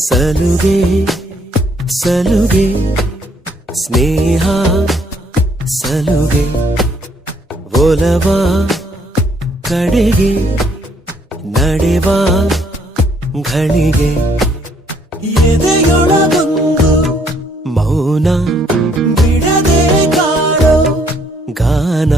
ಸಲುಗೆ ಸಲುಗೆ ಸ್ನೇಹ ಸಲುಗೆ ಒಲವ ಕಡೆಗೆ ನಡೆವ ಘಳಿಗೆ ಎದೆಯೊಳಗೊಂದು ಮೌನ ಬಿಡದೆ ಕಾಡೋ ಗಾನ